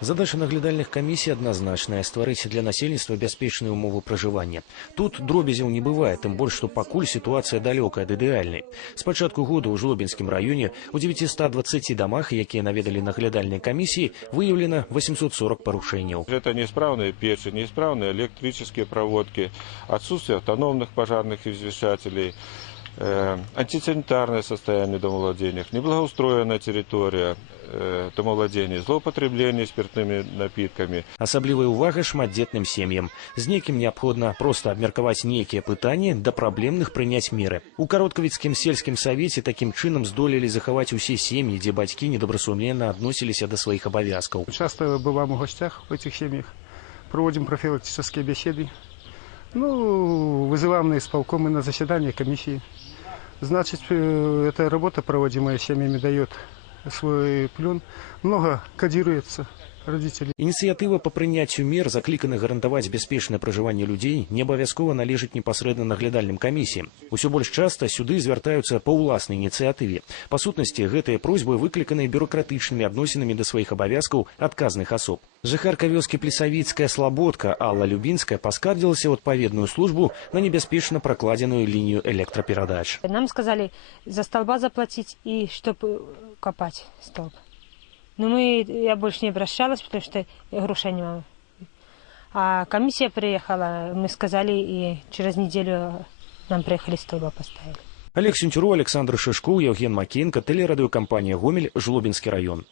Задача наглядальных камісій адназначная – стварыць для насельніцтва бяспечныя ўмовы пражывання. Тут дробязяў не бывае, тым больш, што пакуль сітуацыя далёкая ад ідэальнай. З пачатку года ў Жлобінскім раёне у 920 домах, якія наведалі наглядальныя камісіі, выяўлена 840 парушэнняў. Это неисправные печи, неисправные электрические проводки, отсутствие автономных пожарных извещателей, антисанитарное состояние домовладения, неблагоустроенная территория домовладения, злоупотребление спиртными напитками. Асаблівая ўвага шматдзетным сем'ям. З некім неабходна проста абмеркаваць нейкія пытанні, да праблемных прыняць меры. У Кароткавіцкім сельскім савеце такім чынам здолелі захаваць усе сем'і, дзе бацькі недобрасумленна адносіліся да сваіх абавязкаў. Часто бываем в гостях в этих семьях, проводим профилактические беседы, вызываем на исполкомы, на заседания комиссии. Значит, эта работа, проводимая семьями, дает свой плюн. Много кодируется родителей. Ініцыятыва па прыняццю мер заклікана гарантаваць бяспечнае пражыванне людзей не абавязкова належыць непасрэдна наглядальным камісіям. Усё больш часта сюды звяртаюцца па ўласнай ініцыятыве. Па сутнасці, гэтыя просьбы выкліканыя бюрократычнымі адносінамі да сваіх абавязкаў адказных асоб. Жыхарка вёскі Плесавіцкая Слабодка Алла Любінская паскардзілася ў адпаведную службу на небяспечна пракладзеную лінію электраперадач. Нам сказали за столба заплатить и чтобы копать столб. Но я больше не обращалась, потому что грошей не мало. А комиссия приехала, мы сказали, и через неделю нам приехали, столба поставили. Олег Сюнтюро, Александр Шишков, Евген Макеенко, телерадиокомпания «Гомель», Жлобинский район.